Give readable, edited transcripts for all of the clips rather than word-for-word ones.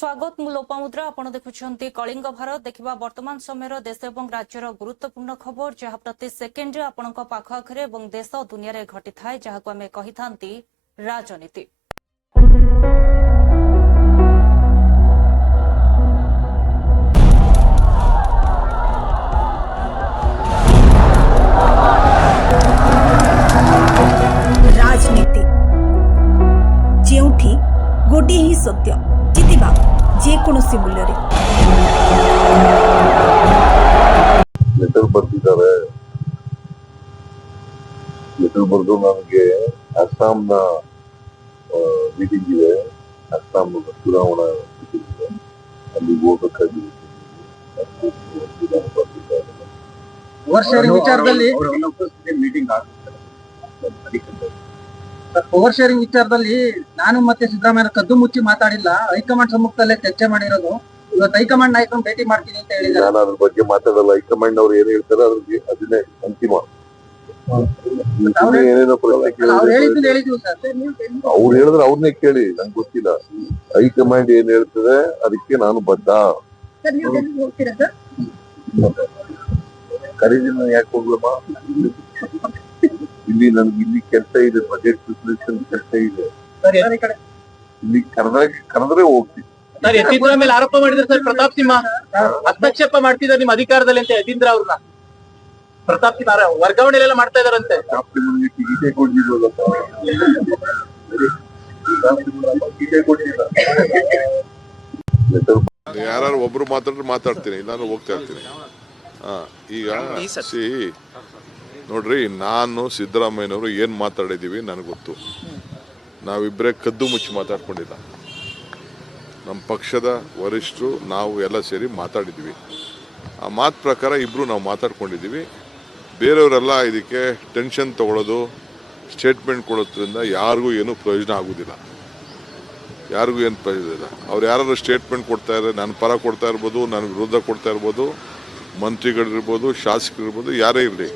स्वागत मु लोपामुद्रा आपण देखुछंती कलिंग भारत देखिबा वर्तमान समय देश एवं राज्यर गुरुत्वपूर्ण खबर जहा प्रति सेकेंड रे आपणक पाख आखरे एवं देश दुनिया रे घटी थाए जहाको आमे कहि थांती राजनीति। राजनीति जेउठी गोटे ही सत्य जितिबा जेकोसी मूल्य ಲೆಟರ್ ಬರ್ತಿದ್ದಾರೆ. ಲೆಟರ್ ಬರೆದು ನನಗೆ ಅಸ್ಸಾಂನ ಮೀಟಿಂಗ್ ಇದೆ, ಅಸ್ಸಾಂ ಚುನಾವಣಾ ಮೀಟಿಂಗ್ ಇದೆ, ಅಲ್ಲಿ ಹೋಗಬೇಕಾಗಿ ಪವರ್ ಶೇರಿಂಗ್ ವಿಚಾರದಲ್ಲಿ ಮೀಟಿಂಗ್ ಪವರ್ ಶೇರಿಂಗ್ ವಿಚಾರದಲ್ಲಿ ನಾನು ಮತ್ತೆ ಸಿದ್ದರಾಮಯ್ಯ ಕದ್ದು ಮುಚ್ಚಿ ಮಾತಾಡಿಲ್ಲ. ಹೈಕಮಾಂಡ್ ಸಮ್ಮುಖದಲ್ಲೇ ಚರ್ಚೆ ಮಾಡಿರೋದು. ಇವತ್ತು ಹೈಕಮಾಂಡ್ ನಾಯಕರನ್ನು ಭೇಟಿ ಮಾಡ್ತೀನಿ ಅಂತ ಹೇಳಿದ್ದಾರೆ. ನಾನು ಅದ್ರ ಬಗ್ಗೆ ಮಾತಾಡಲ್ಲ. ಹೈಕಮಾಂಡ್ ಅವ್ರು ಏನ್ ಹೇಳ್ತಾರೆ ಅದ್ರಿಗೆ ಅದನ್ನೇ ಅಂತಿಮ. ಏನೇನೋ ಪ್ರಶ್ನೆ ಅವ್ರು ಹೇಳಿದ್ದು ಹೇಳಿದ್ವಿ ಸರ್. ಅವ್ರು ಹೇಳಿದ್ರೆ ಅವ್ರನ್ನೇ ಕೇಳಿ, ನಂಗೆ ಗೊತ್ತಿಲ್ಲ. ಹೈಕಮಾಂಡ್ ಏನ್ ಹೇಳ್ತದೆ ಅದಕ್ಕೆ ನಾನು ಬದ್ಧ. ಖರೀದಿನ ಯಾಕೆ ಹೋಗ್ಲಮ್ಮ? ಇಲ್ಲಿ ನನ್ಗೆ ಇಲ್ಲಿ ಕೆಲಸ ಇದೆ, ಬಜೆಟ್ ಪ್ರಿಪರೇಷನ್ ಕೆಲಸ ಇದೆ. ಇಲ್ಲಿ ಕರೆದ್ರೆ ಹೋಗ್ತೀನಿ. ಸರ್, ಯತೀಂದ್ರ ಮೇಲೆ ಆರೋಪ ಮಾಡಿದ್ರೆ ಸರ್ ಪ್ರತಾಪ್ ಸಿಂಹ ಹಸ್ತಕ್ಷೇಪ ಮಾಡ್ತಿದ್ದಾರೆ ನಿಮ್ಮ ಅಧಿಕಾರದಲ್ಲಿ ಅಂತ. ಯತೀಂದ್ರ ಅವ್ರನ್ನ ಪ್ರತಾಪ್ ಸಿಂಹ ವರ್ಗಾವಣೆಲೆಲ್ಲ ಮಾಡ್ತಾ ಇದಾರಂತೆ. ಟಿಕೆಟೇ ಕೊಡ್ಲಿಲ್ವಲ್ಲಪ್ಪ, ಟಿಕೆಟೇ ಕೊಡ್ಲಿಲ್ಲ. ಯಾರು ಒಬ್ರು ಮಾತಾಡ್ರೆ ಮಾತಾಡ್ತೀನಿ, ನಾನು ಹೋಗ್ತಾ ಇರ್ತೀನಿ. ಈಗ ನೋಡ್ರಿ, ನಾನು ಸಿದ್ದರಾಮಯ್ಯನವರು ಏನ್ ಮಾತಾಡಿದೀವಿ ನನಗೆ ಗೊತ್ತು. ನಾವಿಬ್ಬರೇ ಕದ್ದು ಮುಚ್ಚಿ ಮಾತಾಡ್ಕೊಂಡಿಲ್ಲ. ನಮ್ಮ ಪಕ್ಷದ ವರಿಷ್ಠರು ನಾವು ಎಲ್ಲ ಸೇರಿ ಮಾತಾಡಿದ್ವಿ. ಆ ಮಾತು ಪ್ರಕಾರ ಇಬ್ರು ನಾವು ಮಾತಾಡ್ಕೊಂಡಿದ್ದೀವಿ. ಬೇರೆಯವರೆಲ್ಲ ಇದಕ್ಕೆ ಟೆನ್ಷನ್ ತಗೊಳ್ಳೋದು, ಸ್ಟೇಟ್ಮೆಂಟ್ ಕೊಡೋದ್ರಿಂದ ಯಾರಿಗೂ ಏನೂ ಪ್ರಯೋಜನ ಆಗೋದಿಲ್ಲ. ಯಾರಿಗೂ ಏನು ಪ್ರಯೋಜನ ಇಲ್ಲ. ಅವ್ರು ಯಾರು ಸ್ಟೇಟ್ಮೆಂಟ್ ಕೊಡ್ತಾ ಇದ್ದಾರೆ, ನನ್ನ ಪರ ಕೊಡ್ತಾ ಇರ್ಬೋದು, ನನ್ನ ವಿರುದ್ಧ ಕೊಡ್ತಾ ಇರ್ಬೋದು, ಮಂತ್ರಿಗಳಿರ್ಬೋದು, ಶಾಸಕರಿರ್ಬೋದು, ಯಾರೇ ಇರಲಿ.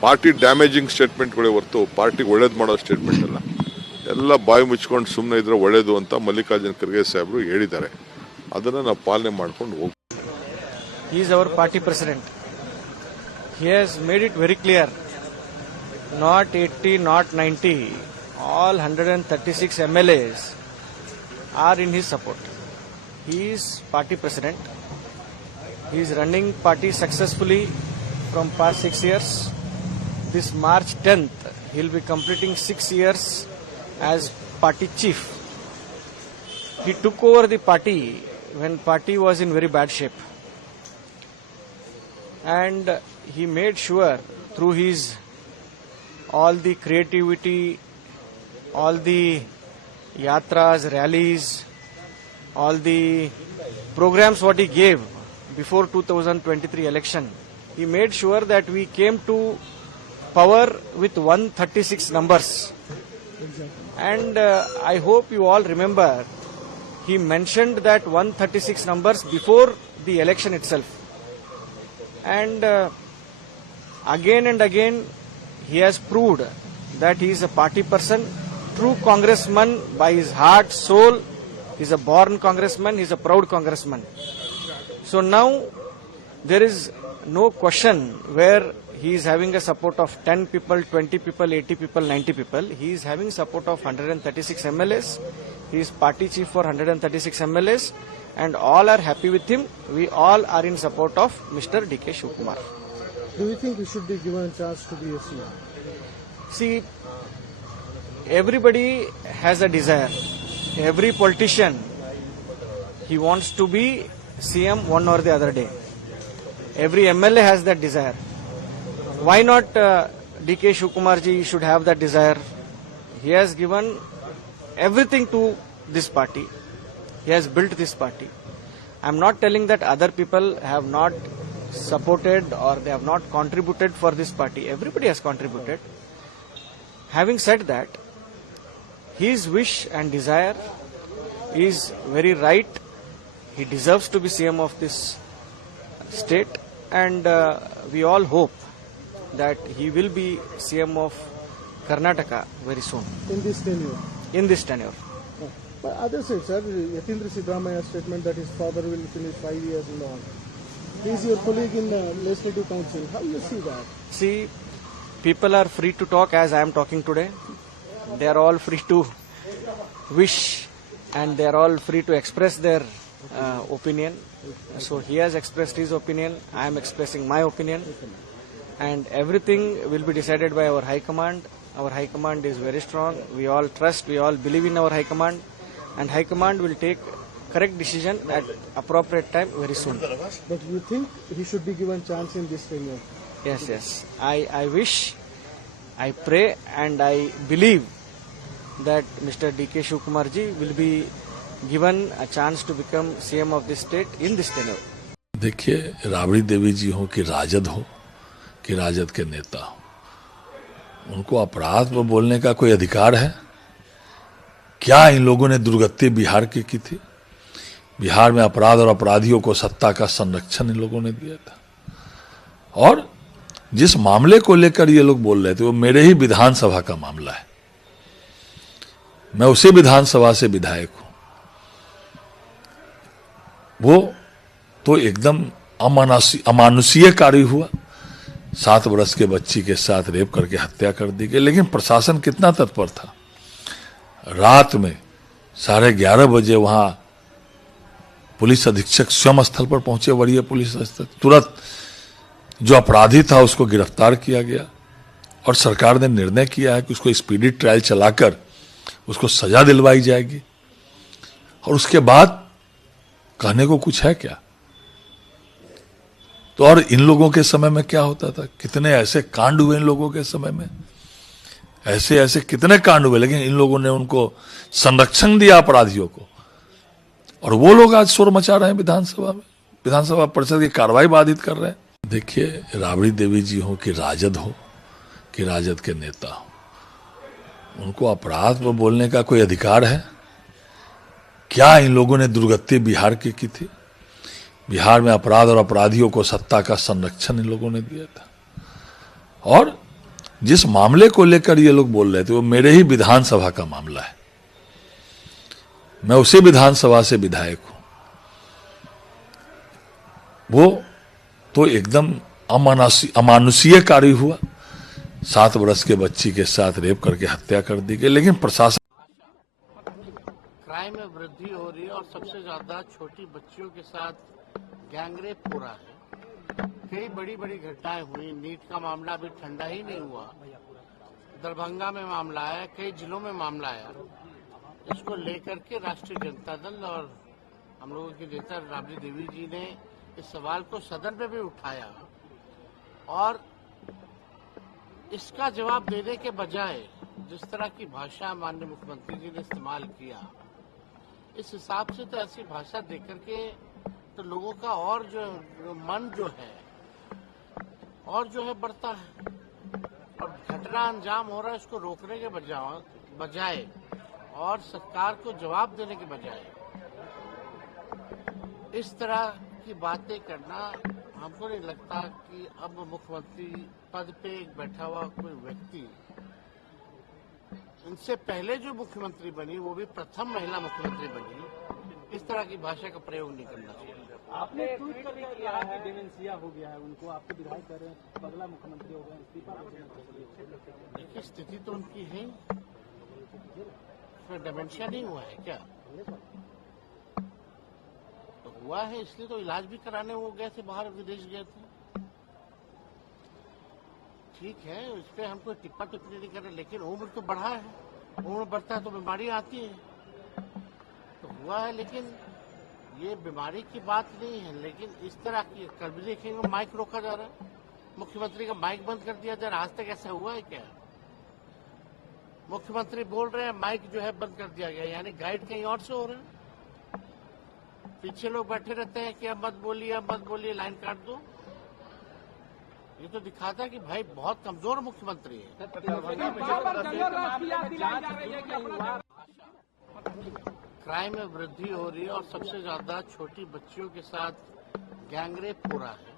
ಪಾರ್ಟಿ ಡ್ಯಾಮೇಜಿಂಗ್ ಸ್ಟೇಟ್ಮೆಂಟ್ಗಳೇ ಹೊರತು ಪಾರ್ಟಿಗೆ ಒಳ್ಳೇದು ಮಾಡೋ ಸ್ಟೇಟ್ಮೆಂಟ್ ಅಲ್ಲ. ಎಲ್ಲ ಬಾಯಿ ಮುಚ್ಕೊಂಡು ಸುಮ್ಮನೆ ಇದ್ರೆ ಒಳ್ಳೇದು ಅಂತ ಮಲ್ಲಿಕಾರ್ಜುನ ಖರ್ಗೆ ಸಾಹೇಬರು ಹೇಳಿದ್ದಾರೆ. ಅದನ್ನು ನಾವು ಪಾಲನೆ ಮಾಡ್ಕೊಂಡು ಹೋಗ್ತೀವಿ. He is our party president. He has made it very clear. Not 80, not 90. All 136 MLAs are in his support. He is party president. He is running party successfully from past 6 years. This March 10th, he will be completing 6 years as party chief. He took over the party when party was in very bad shape. And he made sure through his all the creativity, all the yatras, rallies, all the programs what he gave before 2023 election, he made sure that we came to power with 136 numbers. And I hope you all remember, he mentioned that 136 numbers before the election itself. And again and again, he has proved that he is a party person, true congressman by his heart, soul. He is a born congressman, he is a proud congressman. So now, there is no question where he is having a support of 10 people, 20 people, 80 people, 90 people. He is having support of 136 MLAs. He is party chief for 136 MLAs. And all are happy with him. We all are in support of Mr. D.K. Shivakumar. Do you think he should be given a chance to be a CM? See, everybody has a desire. Every politician, he wants to be CM one or the other day. Every MLA has that desire. Why not D.K. Shivakumar ji should have that desire? He has given everything to this party. He has built this party. I am not telling that other people have not supported or they have not contributed for this party. Everybody has contributed. Having said that, his wish and desire is very right. He deserves to be CM of this state, and we all hope that he will be CM of Karnataka very soon. In this tenure? In this tenure. But others said, sir, Yatindra Siddramaia's statement that his father will finish 5 years in the army. He is your colleague in the Legislative Council. How do you see that? See, people are free to talk as I am talking today. They are all free to wish and they are all free to express their opinion. So he has expressed his opinion, I am expressing my opinion, and everything will be decided by our High Command. Our High Command is very strong. We all trust, we all believe in our High Command, and High Command will take correct decision at appropriate time very soon. But you think he should be given chance in this tenure? Yes. I wish, I pray, and I believe that Mr. D.K. Shivakumar ji will be given a chance to become CM of this state in this tenure. देखिए, राबड़ी देवी जी हो कि राजद के नेता हो, उनको अपराध पर बोलने का कोई अधिकार है? क्या इन लोगों ने दुर्गति बिहार की थी? बिहार में अपराध और अपराधियों को सत्ता का संरक्षण इन लोगों ने दिया था। और जिस मामले को लेकर ये लोग बोल रहे थे वो मेरे ही विधानसभा का मामला है। मैं उसी विधानसभा से विधायक हूं। वो तो एकदम अमानुषीय कार्य हुआ। 7 वर्ष के बच्ची के साथ रेप करके हत्या कर दी गई। लेकिन प्रशासन कितना तत्पर था। रात में 11:30 बजे वहां पुलिस अधीक्षक स्वयं स्थल पर पहुंचे, वरीय पुलिस अधीक्षक। तुरंत जो अपराधी था उसको गिरफ्तार किया गया और सरकार ने निर्णय किया है कि उसको स्पीडी ट्रायल चलाकर उसको सजा दिलवाई जाएगी। और उसके बाद कहने को कुछ है क्या? तो और इन लोगों के समय में क्या होता था? कितने ऐसे कांड हुए इन लोगों के समय में, ऐसे कितने कांड हुए, लेकिन इन लोगों ने उनको संरक्षण दिया अपराधियों को। और वो लोग आज शोर मचा रहे हैं विधानसभा में, विधानसभा परिषद की कार्रवाई बाधित कर रहे हैं। देखिए, राबड़ी देवी जी हो कि राजद के नेता हो, उनको अपराध पर बोलने का कोई अधिकार है? क्या इन लोगों ने दुर्गति बिहार की थी? बिहार में अपराध और अपराधियों को सत्ता का संरक्षण इन लोगों ने दिया था। और जिस मामले को लेकर ये लोग बोल रहे थे वो मेरे ही विधानसभा का मामला है। मैं उसी विधानसभा से विधायक हूं। वो तो एकदम अमानुषीय कार्य हुआ। 7 वर्ष के बच्ची के साथ रेप करके हत्या कर दी गई। लेकिन प्रशासन क्राइम में वृद्धि हो रही है और सबसे ज्यादा छोटी बच्चियों के साथ गैंगरेप हो रहा है। कई बड़ी घटनाएं हुई। नीट का मामला अभी ठंडा ही नहीं हुआ। दरभंगा में मामला आया, कई जिलों में मामला आया। इसको लेकर के राष्ट्रीय जनता दल और हम लोगों के नेता राबड़ी देवी जी ने इस सवाल को सदन में भी उठाया और इसका जवाब देने के बजाय जिस तरह की भाषा माननीय मुख्यमंत्री जी ने इस्तेमाल किया, इस हिसाब से तो ऐसी भाषा देकर के तो लोगों का और जो मन जो है बढ़ता है और घटना अंजाम हो रहा है। इसको रोकने के बजाय और सरकार को जवाब देने के बजाय इस तरह की बातें करना, हमको नहीं लगता कि अब मुख्यमंत्री पद पे बैठा हुआ कोई व्यक्ति, इनसे पहले जो मुख्यमंत्री बनी वो भी प्रथम महिला मुख्यमंत्री बनी, इस तरह की भाषा का प्रयोग नहीं करना चाहिए। आपने ट्वीट करके किया है डिमेंशिया हो गया है उनको, आपके विधायक कह रहे हैं पगला मुख्यमंत्री हो गए, इस्तीफा देखिए स्थिति तो उनकी है, उसमें डिमेंशिया नहीं हुआ है क्या? तो हुआ है, इसलिए तो इलाज भी कराने वो गए थे, बाहर विदेश गए थे। ठीक है, इस पर हम कोई टिप्पणी नहीं कर रहे, लेकिन उम्र तो बढ़ा है, उम्र बढ़ता है तो बीमारी आती है, तो हुआ है। लेकिन ये बीमारी की बात नहीं है, लेकिन इस तरह की कल भी देखेंगे माइक रोका जा रहा है, मुख्यमंत्री का माइक बंद कर दिया जा रहा है। आज तक ऐसा हुआ है क्या? मुख्यमंत्री बोल रहे हैं, माइक जो है बंद कर दिया गया, यानी गाइड कहीं और से हो रहा है। पीछे लोग बैठे रहते हैं कि अब मत बोलिए, लाइन काट दो। ये तो दिखाता है कि भाई बहुत कमजोर मुख्यमंत्री है। क्राइम में वृद्धि हो रही है और सबसे ज्यादा छोटी बच्चियों के साथ गैंगरेप हो रहा है।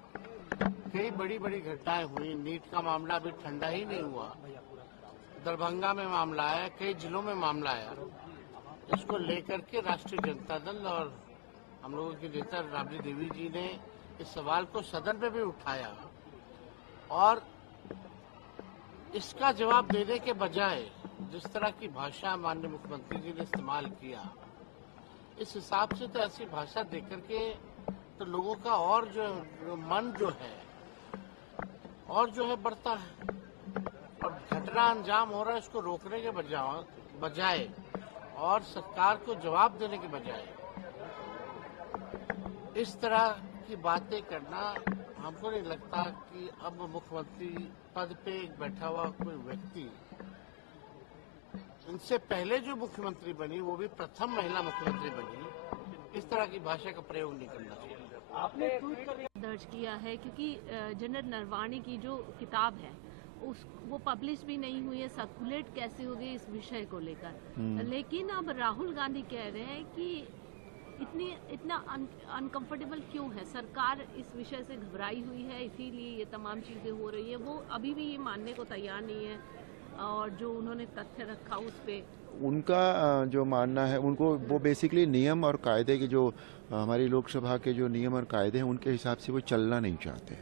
कई बड़ी घटनाएं हुई। नीट का मामला अभी ठंडा ही नहीं हुआ। दरभंगा में मामला आया, कई जिलों में मामला आया। इसको लेकर के राष्ट्रीय जनता दल और हम लोगों के नेता राबड़ी देवी जी ने इस सवाल को सदन में भी उठाया और इसका जवाब देने के बजाय जिस तरह की भाषा माननीय मुख्यमंत्री जी ने इस्तेमाल किया, इस हिसाब से तो ऐसी भाषा देकर के तो लोगों का और जो मन जो है बढ़ता है और घटना अंजाम हो रहा है, इसको रोकने के बजाय और सरकार को जवाब देने के बजाय इस तरह की बातें करना हमको नहीं लगता कि अब मुख्यमंत्री पद पे बैठा हुआ कोई व्यक्ति, इनसे पहले जो मुख्यमंत्री बनी वो भी प्रथम महिला मुख्यमंत्री बनी, इस तरह की भाषा का प्रयोग नहीं करना चाहिए। आपने दर्ज किया है क्योंकि जनरल नरवाणे की जो किताब है वो पब्लिश भी नहीं हुई है, सर्कुलेट कैसे हो गई इस विषय को लेकर। लेकिन अब राहुल गांधी कह रहे हैं कि इतना अनकंफर्टेबल क्यों है, सरकार इस विषय से घबराई हुई है, इसीलिए ये तमाम चीजें हो रही है। वो अभी भी ये मानने को तैयार नहीं है और जो उन्होंने तथ्य रखा उस पे उनका जो मानना है, उनको वो बेसिकली नियम और कायदे के जो हमारी लोकसभा के जो नियम और कायदे हैं उनके हिसाब से वो चलना नहीं चाहते।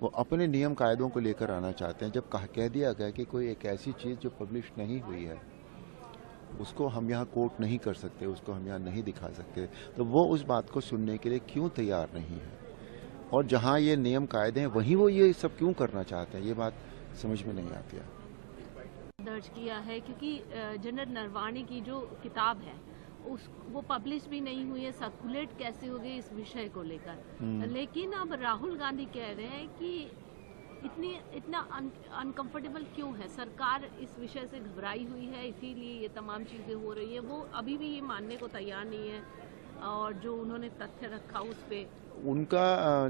वो अपने नियम कायदों को लेकर आना चाहते हैं। जब कह दिया गया कि कोई एक ऐसी चीज़ जो पब्लिश नहीं हुई है उसको हम यहाँ कोट नहीं कर सकते, उसको हम यहाँ नहीं दिखा सकते, तो वो उस बात को सुनने के लिए क्यों तैयार नहीं है। और जहाँ ये नियम कायदे हैं वहीं वो ये सब क्यों करना चाहते हैं, ये बात समझ में नहीं आती है। दर्ज किया है क्योंकि जनरल नरवाणे की जो किताब है वो पब्लिश भी नहीं हुई है, सर्कुलेट कैसे हो गई इस विषय को लेकर। लेकिन अब राहुल गांधी कह रहे हैं कि इतना अनकंफर्टेबल क्यों है, सरकार इस विषय से घबराई हुई है, इसीलिए ये तमाम चीजें हो रही है। वो अभी भी ये मानने को तैयार नहीं है और जो उन्होंने तथ्य रखा उस पे उनका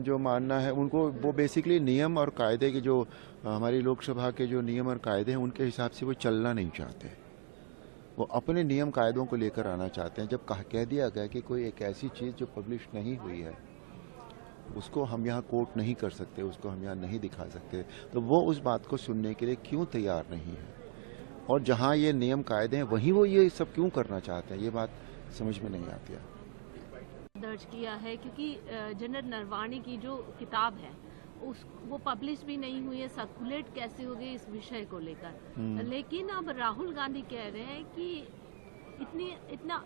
जो मानना है, उनको वो बेसिकली नियम और कायदे के जो हमारी लोकसभा के जो नियम और कायदे हैं उनके हिसाब से वो चलना नहीं चाहते। वो अपने नियम कायदों को लेकर आना चाहते हैं। जब कह दिया गया कि कोई एक ऐसी चीज़ जो पब्लिश नहीं हुई है उसको हम यहाँ कोट नहीं कर सकते, उसको हम यहाँ नहीं दिखा सकते, तो वो उस बात को सुनने के लिए क्यों तैयार नहीं है। और जहाँ ये नियम कायदे हैं वहीं वो ये सब क्यों करना चाहते हैं, ये बात समझ में नहीं आती है। दर्ज किया है क्योंकि जनरल नरवाणे की जो किताब है वो पब्लिश भी नहीं हुई है, सर्कुलेट कैसे हो गई इस विषय को लेकर। लेकिन अब राहुल गांधी कह रहे हैं कि इतना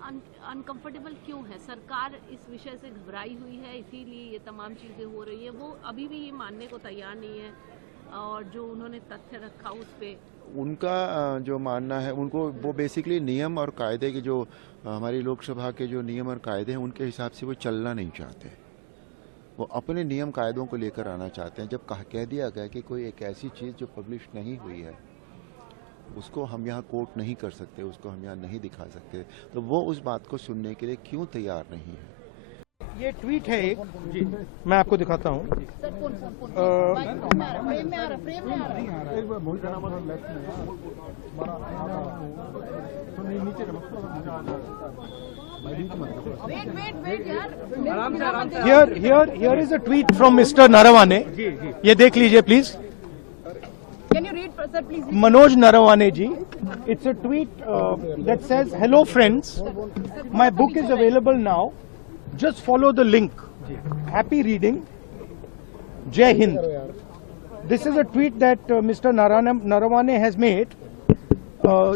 अनकंफर्टेबल क्यों है, सरकार इस विषय से घबराई हुई है, इसीलिए ये तमाम चीजें हो रही है। वो अभी भी ये मानने को तैयार नहीं है और जो उन्होंने तथ्य रखा उस पे उनका जो मानना है, उनको वो बेसिकली नियम और कायदे के जो हमारी लोकसभा के जो नियम और कायदे हैं उनके हिसाब से वो चलना नहीं चाहते। वो अपने नियम कायदों को लेकर आना चाहते हैं। जब कह दिया गया कि कोई एक ऐसी चीज़ जो पब्लिश नहीं हुई है उसको हम यहाँ कोट नहीं कर सकते, उसको हम यहाँ नहीं दिखा सकते, तो वो उस बात को सुनने के लिए क्यों तैयार नहीं है। ये ट्वीट है एक, जी मैं आपको दिखाता हूँ। Here is a tweet from Mr. Narawane. ये देख लीजिए please. Can you read, sir, please? Manoj Narawane ji. It's a tweet that says, "Hello friends, my book is available now. Just follow the link. Happy reading. Jai Hind." This is a tweet that Mr. Narawane has made.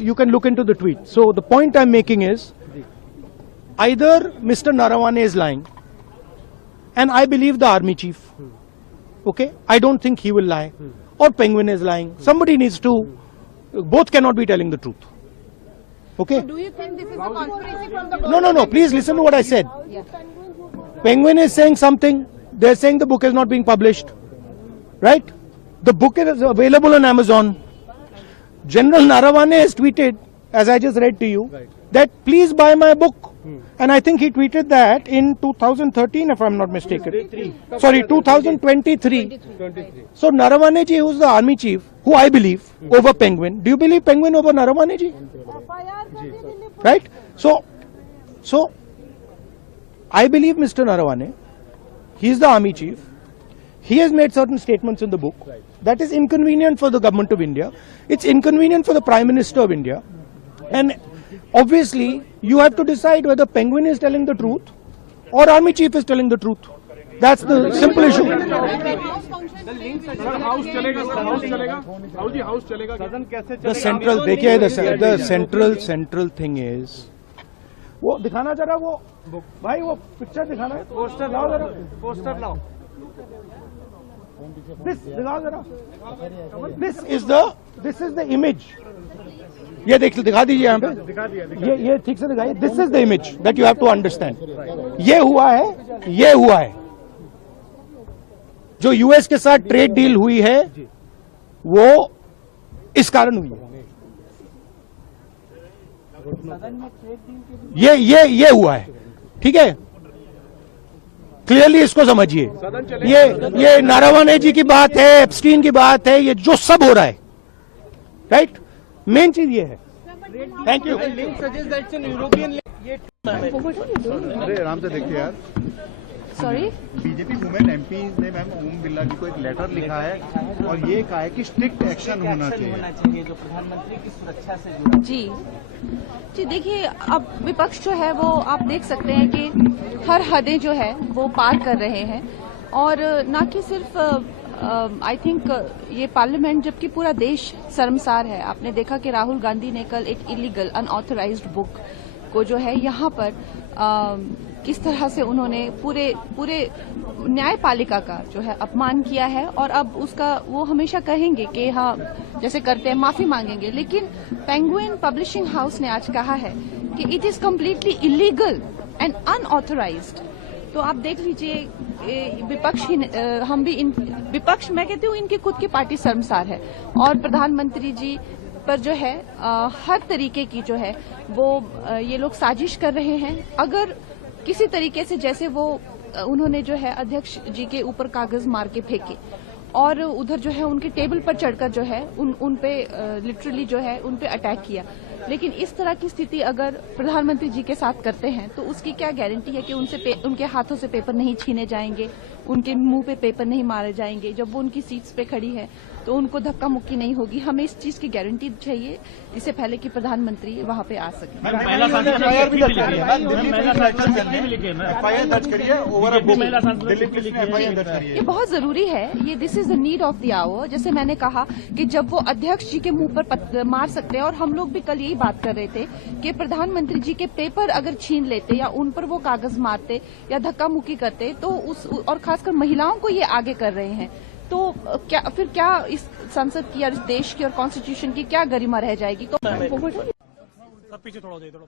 You can look into the tweet. So the point I'm making is, either Mr. Narawane is lying, and I believe the army chief. Okay, I don't think he will lie. Or Penguin is lying. Somebody needs to, both cannot be telling the truth. Okay? Do you think this is a conspiracy from the No. Please listen to what I said. Penguin is saying something. They're saying the book is not being published. Right? The book is available on Amazon. General Narawane has tweeted, as I just read to you, that please buy my book. And I think he tweeted that in 2013, if I'm not mistaken. Sorry, 2023. So Narawane ji, who's the army chief, who I believe, over Penguin. Do you believe Penguin over Narawane ji? Right? So I believe Mr. Narawane. He's the army chief. He has made certain statements in the book. That is inconvenient for the government of India. It's inconvenient for the Prime Minister of India. And obviously you have to decide whether Penguin is telling the truth or Army Chief is telling the truth. That's the simple issue. The central, देखिए the central thing is, वो दिखाना जरा वो भाई वो picture दिखाना है, poster लाओ जरा, पोस्टर लाओ, this दिखाओ जरा, this is the image. ये दिखा दीजिए यहाँ पे, ये ठीक से दिखाइए. This is the image that you have to understand. ये हुआ है जो यूएस के साथ ट्रेड डील हुई है वो इस कारण हुई है. ये हुआ है, ठीक है. क्लियरली इसको समझिए. ये नारावाने जी की बात है, एप्स्टीन की बात है, ये जो सब हो रहा है, राइट. मेन चीज ये है. Thank you. अरे आराम से देखिए यार. सॉरी, बीजेपी वुमेन एमपी ने मैम ओम बिरला जी को एक लेटर लिखा है और ये कहा है कि स्ट्रिक्ट एक्शन होना चाहिए जो प्रधानमंत्री की सुरक्षा से जुड़ा. जी देखिए, अब विपक्ष जो है वो आप देख सकते हैं कि हर हदें जो है वो पार कर रहे हैं, और ना कि सिर्फ आई थिंक ये पार्लियामेंट जबकि पूरा देश शर्मसार है. आपने देखा कि राहुल गांधी ने कल एक इलीगल अनऑथराइज्ड बुक को जो है यहाँ पर किस तरह से उन्होंने पूरे न्यायपालिका का जो है अपमान किया है, और अब उसका वो हमेशा कहेंगे कि हाँ जैसे करते हैं माफी मांगेंगे. लेकिन पेंगुइन पब्लिशिंग हाउस ने आज कहा है कि it is completely illegal and unauthorised. तो आप देख लीजिए विपक्ष ही हम भी विपक्ष, मैं कहती हूँ इनकी खुद की पार्टी शर्मसार है, और प्रधानमंत्री जी पर जो है हर तरीके की जो है वो ये लोग साजिश कर रहे हैं. अगर किसी तरीके से जैसे वो उन्होंने जो है अध्यक्ष जी के ऊपर कागज मार के फेंके और उधर जो है उनके टेबल पर चढ़कर जो है उन पे लिटरली जो है उन पे अटैक किया. लेकिन इस तरह की स्थिति अगर प्रधानमंत्री जी के साथ करते हैं तो उसकी क्या गारंटी है कि उनके हाथों से पेपर नहीं छीने जाएंगे, उनके मुंह पे पेपर नहीं मारे जाएंगे. जब वो उनकी सीट्स पे खड़ी है तो उनको धक्का मुक्की नहीं होगी. हमें इस चीज की गारंटी चाहिए इससे पहले कि प्रधानमंत्री वहां पे आ सके. ये बहुत जरूरी है. ये this is the need of the hour. जैसे मैंने कहा कि जब वो अध्यक्ष जी के मुंह पर मार सकते हैं, और हम लोग भी कल यही बात कर रहे थे कि प्रधानमंत्री जी के पेपर अगर छीन लेते या उन पर वो कागज मारते या धक्का मुक्की करते तो और खासकर महिलाओं को ये आगे कर रहे हैं, तो क्या इस संसद की और इस देश की और कॉन्स्टिट्यूशन की क्या गरिमा रह जाएगी. तो पीछे थोड़ा दे दो.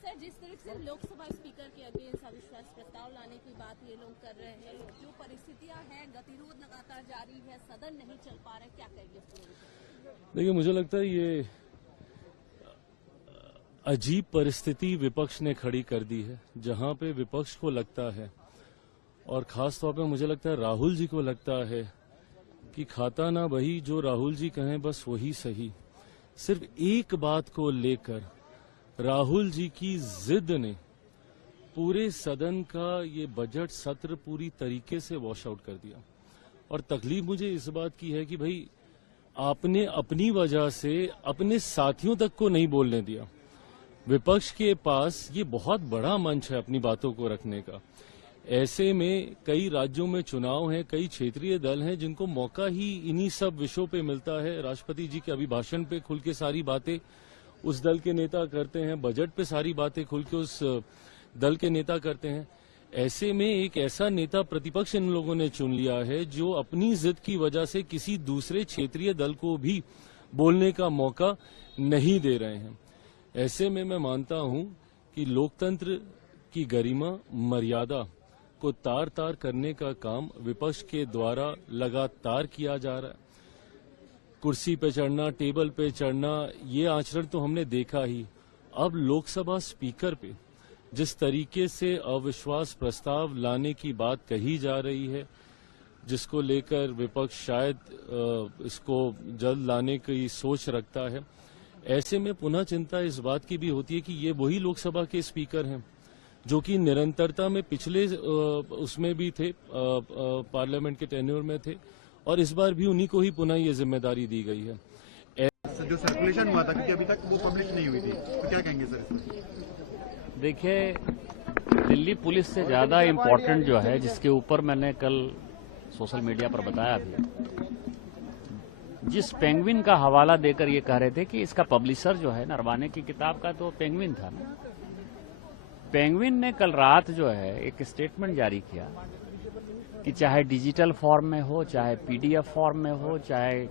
सर, जिस तरह से लोकसभा स्पीकर के अगेंस्ट अविश्वास प्रस्ताव लाने की बात ये लोग कर रहे हैं, जो परिस्थितियां हैं, गतिरोध लगातार जारी है, सदन नहीं चल पा रहा है, क्या कहेंगे? देखिए, मुझे लगता है ये अजीब परिस्थिति विपक्ष ने खड़ी कर दी है, जहां पे विपक्ष को लगता है, और खास तौर पे मुझे लगता है राहुल जी को लगता है कि खाता ना वही जो राहुल जी कहें बस वही सही. सिर्फ एक बात को लेकर राहुल जी की जिद ने पूरे सदन का ये बजट सत्र पूरी तरीके से वॉश आउट कर दिया. और तकलीफ मुझे इस बात की है कि भाई आपने अपनी वजह से अपने साथियों तक को नहीं बोलने दिया. विपक्ष के पास ये बहुत बड़ा मंच है अपनी बातों को रखने का. ऐसे में कई राज्यों में चुनाव हैं, कई क्षेत्रीय दल हैं जिनको मौका ही इन्हीं सब विषयों पे मिलता है. राष्ट्रपति जी के अभिभाषण पे खुल के सारी बातें उस दल के नेता करते हैं, बजट पे सारी बातें खुल के उस दल के नेता करते हैं. ऐसे में एक ऐसा नेता प्रतिपक्ष इन लोगों ने चुन लिया है जो अपनी जिद की वजह से किसी दूसरे क्षेत्रीय दल को भी बोलने का मौका नहीं दे रहे हैं. ऐसे में मैं मानता हूं कि लोकतंत्र की गरिमा, मर्यादा को तार तार करने का काम विपक्ष के द्वारा लगातार किया जा रहा है. कुर्सी पे चढ़ना, टेबल पे चढ़ना, ये आचरण तो हमने देखा ही. अब लोकसभा स्पीकर पे जिस तरीके से अविश्वास प्रस्ताव लाने की बात कही जा रही है, जिसको लेकर विपक्ष शायद इसको जल्द लाने की सोच रखता है, ऐसे में पुनः चिंता इस बात की भी होती है कि ये वही लोकसभा के स्पीकर हैं जो कि निरंतरता में पिछले उसमें भी थे, पार्लियामेंट के टेन्योर में थे, और इस बार भी उन्हीं को ही पुनः ये जिम्मेदारी दी गई है। जो सर्कुलेशन हुआ था, क्योंकि अभी तक वो पब्लिश नहीं हुई थी, तो क्या कहेंगे सर इसमें? देखिए, दिल्ली पुलिस से ज्यादा इम्पोर्टेंट जो है, जिसके ऊपर मैंने कल सोशल मीडिया पर बताया भी, जिस पेंगुइन का हवाला देकर ये कह रहे थे कि इसका पब्लिशर जो है नरवाने की किताब का, तो पेंगुइन था ना। पेंगुइन ने कल रात जो है एक स्टेटमेंट जारी किया कि चाहे डिजिटल फॉर्म में हो, चाहे पीडीएफ फॉर्म में हो, चाहे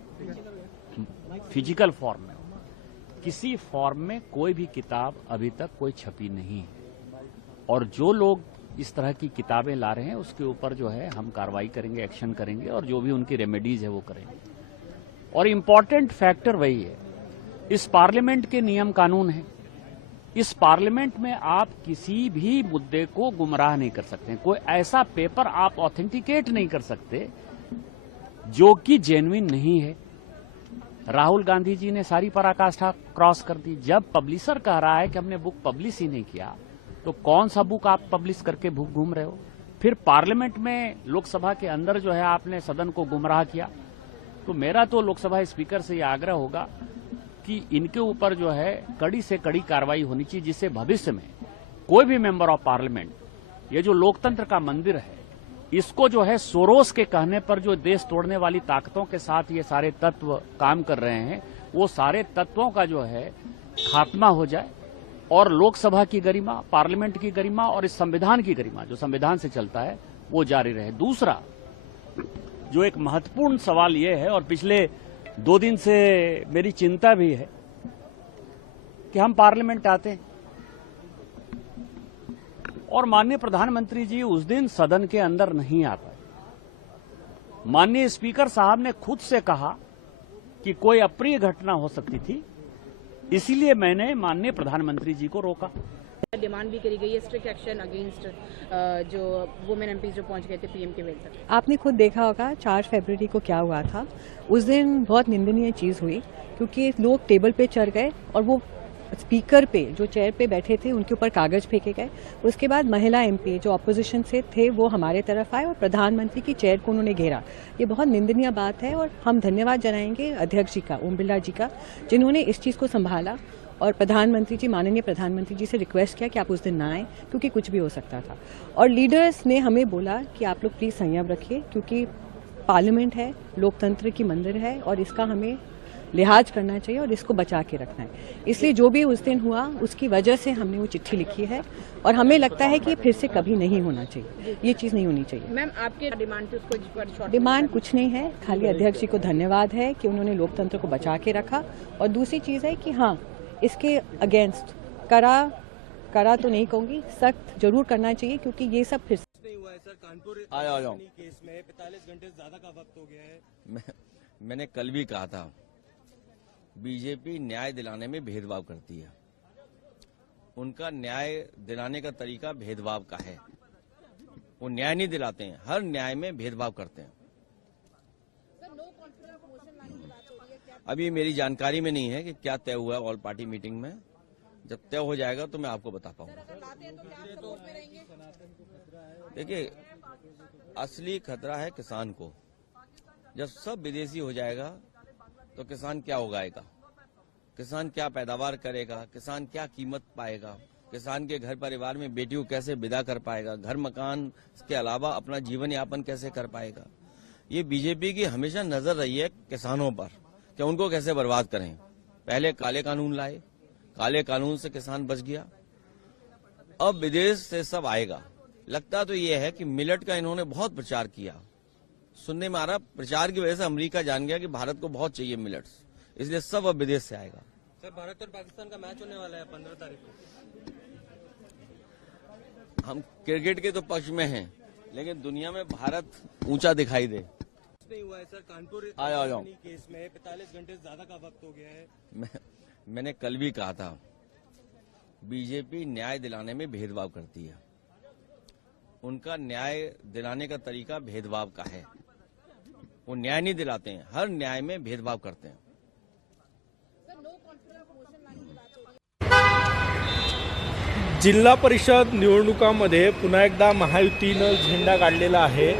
फिजिकल फॉर्म में हो, किसी फॉर्म में कोई भी किताब अभी तक कोई छपी नहीं है। और जो लोग इस तरह की किताबें ला रहे हैं उसके ऊपर जो है हम कार्रवाई करेंगे, एक्शन करेंगे, और जो भी उनकी रेमेडीज है वो करेंगे। और इम्पॉर्टेंट फैक्टर वही है, इस पार्लियामेंट के नियम कानून है। इस पार्लियामेंट में आप किसी भी मुद्दे को गुमराह नहीं कर सकते। कोई ऐसा पेपर आप ऑथेंटिकेट नहीं कर सकते जो कि जेन्युइन नहीं है। राहुल गांधी जी ने सारी पराकाष्ठा क्रॉस कर दी। जब पब्लिशर कह रहा है कि हमने बुक पब्लिश ही नहीं किया, तो कौन सा बुक आप पब्लिश करके बुक घूम रहे हो? फिर पार्लियामेंट में, लोकसभा के अंदर जो है आपने सदन को गुमराह किया। तो मेरा तो लोकसभा स्पीकर से यह आग्रह होगा कि इनके ऊपर जो है कड़ी से कड़ी कार्रवाई होनी चाहिए, जिससे भविष्य में कोई भी मेंबर ऑफ पार्लियामेंट, ये जो लोकतंत्र का मंदिर है, इसको जो है सोरोस के कहने पर जो देश तोड़ने वाली ताकतों के साथ ये सारे तत्व काम कर रहे हैं, वो सारे तत्वों का जो है खात्मा हो जाए और लोकसभा की गरिमा, पार्लियामेंट की गरिमा और इस संविधान की गरिमा, जो संविधान से चलता है, वो जारी रहे। दूसरा जो एक महत्वपूर्ण सवाल ये है, और पिछले 2 दिन से मेरी चिंता भी है, कि हम पार्लियामेंट आते हैं और माननीय प्रधानमंत्री जी उस दिन सदन के अंदर नहीं आ पाए। माननीय स्पीकर साहब ने खुद से कहा कि कोई अप्रिय घटना हो सकती थी, इसीलिए मैंने माननीय प्रधानमंत्री जी को रोका। डिमांड भी करी गई है स्ट्रिक्ट एक्शन अगेंस्ट जो वुमेन एमपीज जो पहुंच गए थे पीएम के वेल तक। आपने खुद देखा होगा 4 फरवरी को क्या हुआ था। उस दिन बहुत निंदनीय चीज़ हुई, क्योंकि लोग टेबल पे चढ़ गए और वो स्पीकर पे, जो चेयर पे बैठे थे, उनके ऊपर कागज फेंके गए। उसके बाद महिला एमपी जो ऑपोजिशन से थे वो हमारे तरफ आए और प्रधानमंत्री की चेयर को उन्होंने घेरा। ये बहुत निंदनीय बात है और हम धन्यवाद जनाएंगे अध्यक्ष जी का, ओम बिरला जी का, जिन्होंने इस चीज़ को संभाला और प्रधानमंत्री जी, माननीय प्रधानमंत्री जी से रिक्वेस्ट किया कि आप उस दिन ना आए, क्योंकि कुछ भी हो सकता था। और लीडर्स ने हमें बोला कि आप लोग प्लीज़ संयम रखिए, क्योंकि पार्लियामेंट है, लोकतंत्र की मंदिर है और इसका हमें लिहाज करना चाहिए और इसको बचा के रखना है। इसलिए जो भी उस दिन हुआ उसकी वजह से हमने वो चिट्ठी लिखी है और हमें लगता है कि फिर से कभी नहीं होना चाहिए, ये चीज़ नहीं होनी चाहिए। मैम, आपके डिमांड थी उसको? डिमांड कुछ नहीं है, खाली अध्यक्ष जी को धन्यवाद है कि उन्होंने लोकतंत्र को बचा के रखा। और दूसरी चीज़ है कि हाँ, इसके अगेंस्ट करा तो नहीं कहूँगी, सख्त जरूर करना चाहिए, क्योंकि ये सब फिर नहीं हुआ है सर। कानपुर केस में 45 घंटे ज्यादा का वक्त हो गया है। मैंने कल भी कहा था, बीजेपी न्याय दिलाने में भेदभाव करती है। उनका न्याय दिलाने का तरीका भेदभाव का है। वो न्याय नहीं दिलाते हैं, हर न्याय में भेदभाव करते हैं। अभी मेरी जानकारी में नहीं है कि क्या तय हुआ है ऑल पार्टी मीटिंग में। जब तय हो जाएगा तो मैं आपको बता पाऊंगा। देखिए, असली खतरा है किसान को। जब सब विदेशी हो जाएगा तो किसान क्या उगाएगा, किसान क्या पैदावार करेगा, किसान क्या कीमत पाएगा, किसान के घर परिवार में बेटी को कैसे विदा कर पाएगा, घर मकान के अलावा अपना जीवन यापन कैसे कर पाएगा। ये बीजेपी की हमेशा नजर रही है किसानों पर कि उनको कैसे बर्बाद करें। पहले काले कानून लाए, काले कानून से किसान बच गया, अब विदेश से सब आएगा। लगता तो ये है कि मिलेट का इन्होंने बहुत प्रचार किया, सुनने में आ रहा प्रचार की वजह से अमेरिका जान गया कि भारत को बहुत चाहिए मिलेट्स, इसलिए सब अब विदेश से आएगा। सर, भारत और पाकिस्तान का मैच होने वाला है 15 तारीख को। हम क्रिकेट के तो पक्ष में हैं, लेकिन दुनिया में भारत ऊंचा दिखाई दे। नहीं हुआ है सर। कानपुर केस में 45 घंटे ज्यादा का वक्त हो गया है। मैंने कल भी कहा था, बीजेपी न्याय दिलाने में भेदभाव करती है। उनका न्याय दिलाने का तरीका भेदभाव का है। वो न्याय नहीं दिलाते हैं, हर न्याय में भेदभाव करते हैं। जिल्हा परिषद निवडणुकामध्ये पुन्हा एकदा महायुतीनं झेंडा काढलेला आहे.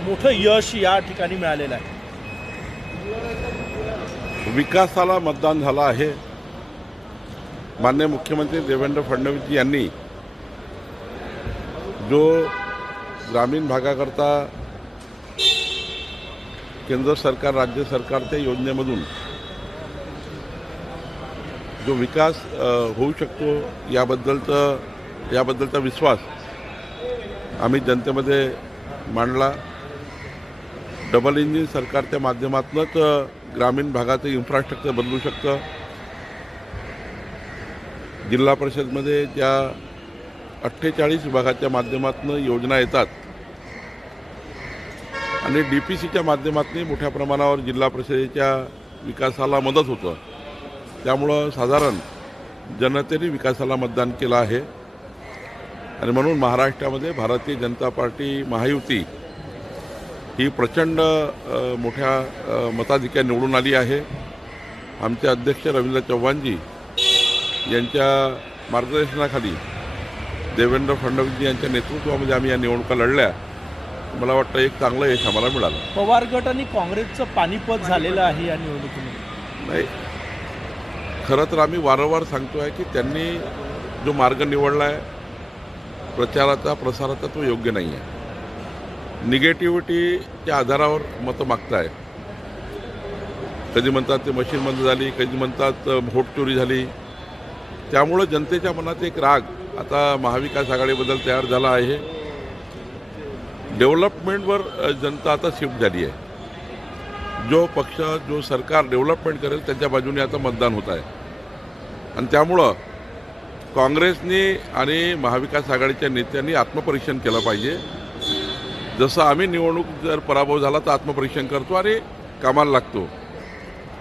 मोठं यश या ठिकाणी मिळालेलं आहे. विकासाला मतदान झालं आहे. माननीय मुख्यमंत्री देवेंद्र फडणवीस यांनी जो ग्रामीण भागाकरता केंद्र सरकार राज्य सरकारच्या योजनेमधून जो विकास होऊ शकतो याबद्दलचा विश्वास आम्ही जनतेमध्ये मांडला. डबल इंजिन सरकारच्या माध्यमातूनच ग्रामीण भागाचं इन्फ्रास्ट्रक्चर बदलू शकतं. जिल्हा परिषदमध्ये ज्या 48 विभागाच्या माध्यमातून योजना येतात आणि DPCच्या माध्यमातून मोठ्या प्रमाणावर जिल्हा परिषदेच्या विकासाला मदत होतं. त्यामुळं साधारण जनतेने विकासाला मतदान केलं आहे आणि म्हणून महाराष्ट्रामध्ये भारतीय जनता पार्टी महायुती ही प्रचंड मोठ्या मताधिक्यात निवडून आली आहे. आमचे अध्यक्ष रवींद्र चव्हाणजी यांच्या मार्गदर्शनाखाली देवेंद्र फडणवीस यांच्या नेतृत्वामध्ये आम्ही या निवडणुका लढल्या. मला वाटतं एक चांगलं यश आम्हाला मिळालं. पवार गट आणि काँग्रेसचं पानिपत झालेलं आहे या निवडणुकीमध्ये. नाही, खरं तर आम्ही वारंवार सांगतो आहे की त्यांनी जो मार्ग निवडला आहे प्रचाराचा प्रसाराचा तो योग्य नाही आहे. निगेटिव्हिटीच्या आधारावर मतं मागताय. कधी म्हणतात ते मशीन बंद झाली, कधी म्हणतात व्होट चोरी झाली. त्यामुळं जनतेच्या मनात एक राग आता महाविकास आघाडीबद्दल तयार झाला आहे. डेव्हलपमेंटवर जनता आता शिफ्ट झाली आहे. जो पक्ष जो सरकार डेव्हलपमेंट करेल त्याच्या बाजूने आता मतदान होत आहे आणि त्यामुळं काँग्रेसने आणि महाविकास आघाडीच्या नेत्यांनी आत्मपरीक्षण केलं पाहिजे. जसं आम्ही निवडणूक जर पराभव झाला तर आत्मपरीक्षण करतो आणि कामाला लागतो.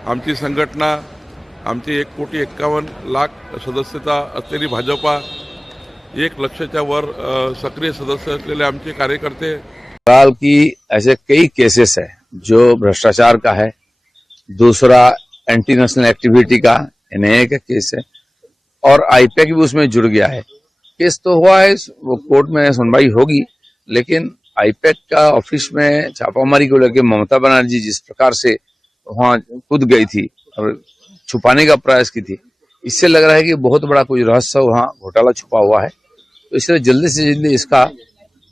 आमची संघटना, आमची 1,51,00,000 सदस्यता असलेली भाजपा, 1 लाखाच्या वर सक्रिय सदस्य असलेले आमचे कार्यकर्ते. फिलहाल की ऐसे कई केसेस है जो भ्रष्टाचार का है, दूसरा एंटी नेशनल एक्टिविटी का एनआईए का केस है और आईपैक भी उसमें जुड़ गया है. केस तो हुआ है, वो कोर्ट में सुनवाई होगी, लेकिन आईपैक का ऑफिस में छापामारी को लेकर ममता बनर्जी जिस प्रकार से वहां कूद गई थी और छुपाने का प्रयास की थी, इससे लग रहा है कि बहुत बड़ा कोई रहस्य वहां घोटाला छुपा हुआ है. तो इसलिए जल्दी से जल्दी इसका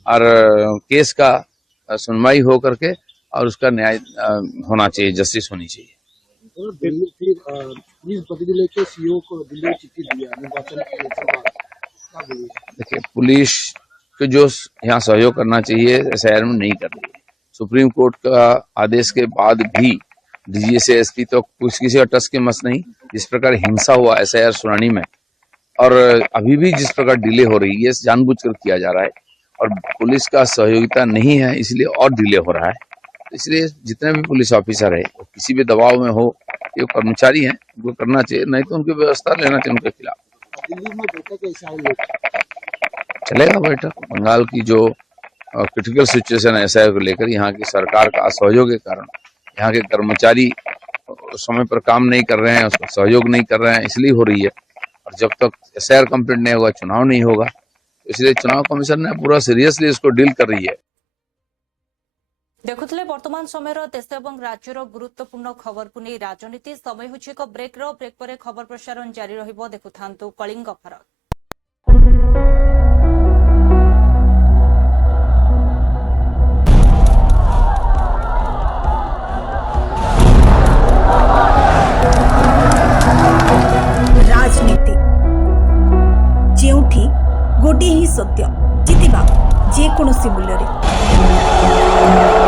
और केस का सुनवाई हो करके और उसका न्याय होना चाहिए, जस्टिस होनी चाहिए. देखिए, पुलिस को जो यहाँ सहयोग करना चाहिए शहर में नहीं कर रही है. सुप्रीम कोर्ट का आदेश के बाद भी डीजी से एसपी तो कुछ किसी का टस के मस नहीं. जिस प्रकार हिंसा हुआ SIR सुनानी में और अभी भी जिस प्रकार डिले हो रही है, जानबूझकर किया जा रहा है और पुलिस का सहयोगिता नहीं है, इसलिए और डिले हो रहा है. इसलिए जितने भी पुलिस ऑफिसर है वो किसी भी दबाव में हो, ये कर्मचारी हैं, उनको करना चाहिए, नहीं तो उनकी व्यवस्था लेना चाहिए उनके खिलाफ. चलेगा बैठक. बंगाल की जो क्रिटिकल सिचुएशन है SIR को लेकर, यहाँ की सरकार का असहयोग के कारण यहाँ के कर्मचारी समय पर काम नहीं कर रहे हैं, उसका सहयोग नहीं कर रहे हैं, इसलिए हो रही है. और जब तक SIR कंप्लीट नहीं होगा चुनाव नहीं होगा. इसलिए चुनाव कमीशन ने पूरा सीरियसली इसको डील कर रही है. देखुले वर्तमान समय देश और राज्यर गुरुत्वपूर्ण खबर को नहीं राजनीति समय होछि एक ब्रेक पर खबर प्रसारण जारी रहिबो. देखुथांतु कलिंग भारत. राजनीति जेउठी गोटे ही सत्य जितिबा जे कोनोसी मूल्य रे.